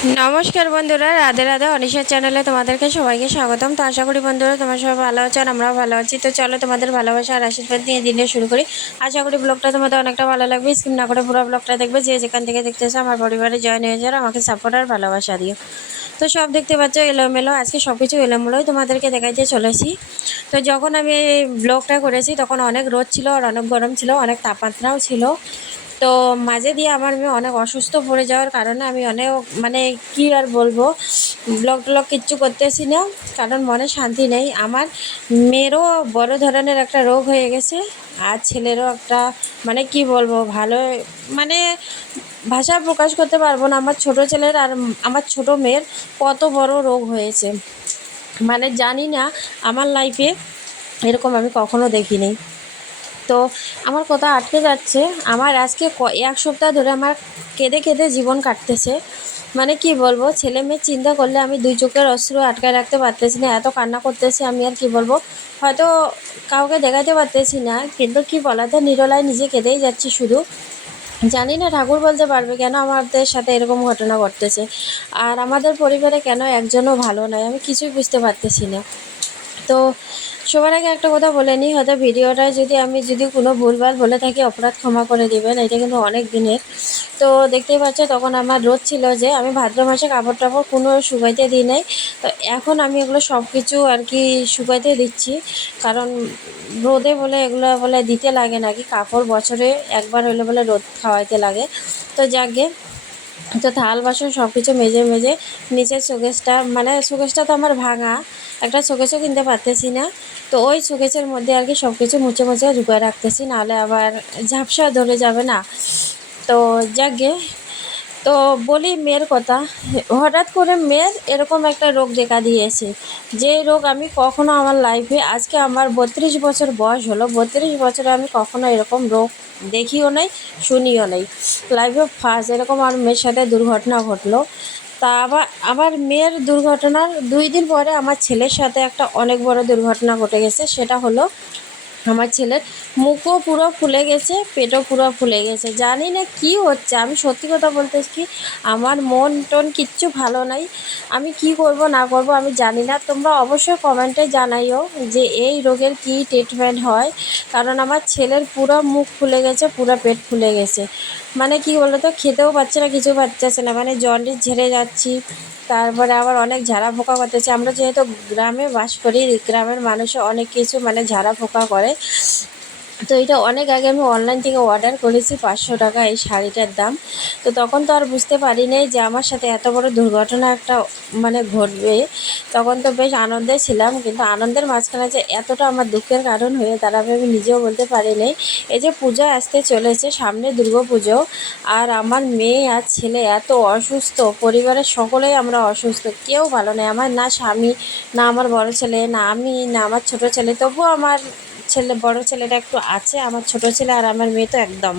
নমস্কার বন্ধুরা, রাধে রাধে অনিশার চ্যানেলে তোমাদেরকে সবাইকে স্বাগতম। তো আশা করি বন্ধুরা তোমার সবাই ভালো আছো আর আমরাও ভালো আছি। তো চলো তোমাদের ভালোবাসা আর আশীর্বাদ নিয়ে দিনে শুরু করি। আশা করি ব্লগটা তোমাদের অনেকটা ভালো লাগবে। স্কিম না করে পুরো ব্লগটা দেখবে। যে যেখান থেকে দেখতেছো আমার পরিবারে জয়েন হয়ে যাও আমাকে সাপোর্ট আর ভালোবাসা দিও। তো সব দেখতে পাচ্ছ, এলোমেলো, আজকে সব কিছু এলোমেলোই তোমাদেরকে দেখাইতে চলেছি। তো যখন আমি ব্লগটা করেছি, তখন অনেক রোদ ছিল আর অনেক গরম ছিল, অনেক তাপমাত্রাও ছিল। তো মাঝে দিয়ে আমার মেয়ে অনেক অসুস্থ পড়ে যাওয়ার কারণে আমি অনেক মানে কি আর বলব, ব্লগ টলগ কিচ্ছু করতেছি না, কারণ মনে শান্তি নেই। আমার মেয়েরও বড় ধরনের একটা রোগ হয়ে গেছে, আর ছেলেরও একটা মানে কি বলব, ভালো মানে ভাষা প্রকাশ করতে পারব না। আমার ছোট ছেলের আর আমার ছোট মেয়ের কত বড় রোগ হয়েছে। মানে জানি না, আমার লাইফে এরকম আমি কখনো দেখিনি। তো আমার কথা আটকে যাচ্ছে। আমার আজকে এক সপ্তাহ ধরে আমার কেঁদে কেঁদে জীবন কাটতেছে। মানে কি বলব, ছেলে মেয়ে চিন্তা করলে আমি দুই চোখের অশ্রু আটকায় রাখতে পারতেছি না, এত কান্না করতেছি আমি আর কি বলব। হয়তো কাউকে দেখাতে পারতেছি না, কিন্তু কি বলাতে নিরলায় নিজে কেঁদেই যাচ্ছি শুধু। জানি না ঠাকুর বলতে পারবে কেন আমাদের সাথে এরকম ঘটনা ঘটতেছে। আর আমাদের পরিবারে কেন একজনও ভালো নয় আমি কিছুই বুঝতে পারতেছি না। তো সবার আগে একটা কথা বলে নিই, হয়তো ভিডিওটায় যদি আমি যদি কোনো ভুলভাল বলে থাকি, অপরাধ ক্ষমা করে দেবেন, এটা কিন্তু অনেক দিনের। তো দেখতেই পাচ্ছ, তখন আমার রোদ ছিল যে আমি ভাদ্র মাসে কাপড় টাপড় কোনো শুকাইতে দিই নাই। তো এখন আমি এগুলো সব কিছু আর কি শুকাইতে দিচ্ছি। কারণ রোদে বলে এগুলো বলে দিতে লাগে নাকি? কাপড় বছরে একবার হলে বলে রোদ খাওয়াইতে লাগে। তো যাকে তো থাল বাসন সব কিছু মেজে মেজে নিচের শোকেসটা মানে শোকেসটা তো আমার ভাঙা, একটা শোকেসও কিনতে পারতেছি না। তো ওই শোকেসের মধ্যে আর কি সব কিছু মুছে মুছে ঢুকে রাখতেছি, নাহলে আবার ঝাপসা ধরে যাবে না। তো যাকে তো বলি মেয়ের কথা, হঠাৎ করে মেয়ের এরকম একটা রোগ দেখা দিয়েছে যে রোগ আমি কখনো আমার লাইফে আজকে আমার বত্রিশ বছর বয়স হলো, বত্রিশ বছরে আমি কখনো এরকম রোগ দেখিও নাই, শুনিও নাই। লাইফে ফার্স্ট এরকম আমার মেয়ের সাথে দুর্ঘটনা ঘটলো। তা আবার আমার মেয়ের দুর্ঘটনার দুই দিন পরে আমার ছেলের সাথে একটা অনেক বড় দুর্ঘটনা ঘটে গেছে, সেটা হলো আমার ছেলের মুখও পুরো ফুলে গেছে, পেটও পুরো ফুলে গেছে। জানি না কি হচ্ছে, আমি সত্যি কথা বলতে কি আমার মন টন কিচ্ছু ভালো নাই। আমি কি করব, না করব আমি জানি না। তোমরা অবশ্যই কমেন্টে জানাইও যে এই রোগের কি ট্রিটমেন্ট হয়। কারণ আমার ছেলের পুরো মুখ ফুলে গেছে, পুরো পেট ফুলে গেছে। মানে কি বলতো, খেতেও পাচ্ছে না, কিছু পাচ্ছে না। মানে জন্ডিস ঝেড়ে যাচ্ছি। তারপরে আবার অনেক ঝাড়া ফোঁকা করতেছে। আমরা যেহেতু গ্রামে বাস করি, গ্রামের মানুষে অনেক কিছু মানে ঝাড়া ফোঁকা করে। তো এটা অনেক আগে আমি অনলাইন থেকে অর্ডার করেছি, পাঁচশো টাকা এই শাড়িটার দাম। তো তখন তো আর বুঝতে পারি নাই যে আমার সাথে এত বড় দুর্ঘটনা একটা মানে ঘটবে। তখন তো বেশ আনন্দে ছিলাম, কিন্তু আনন্দের মাঝখানে যে এতটা আমার দুঃখের কারণ হয়ে দাঁড়াবে আমি নিজেও বলতে পারি নাই। এই যে পূজা আসতে চলেছে, সামনে দুর্গা পুজো, আর আমার মেয়ে আর ছেলে এত অসুস্থ, পরিবারের সকলেই আমরা অসুস্থ, কেউ ভালো নেই। আমার না স্বামী, না আমার বড় ছেলে, না আমি, না আমার ছোট ছেলে, তবুও আমার ছেলে বড় ছেলেটা একটু আছে আমার ছোট ছেলে আর আমার মেয়ে তো একদম।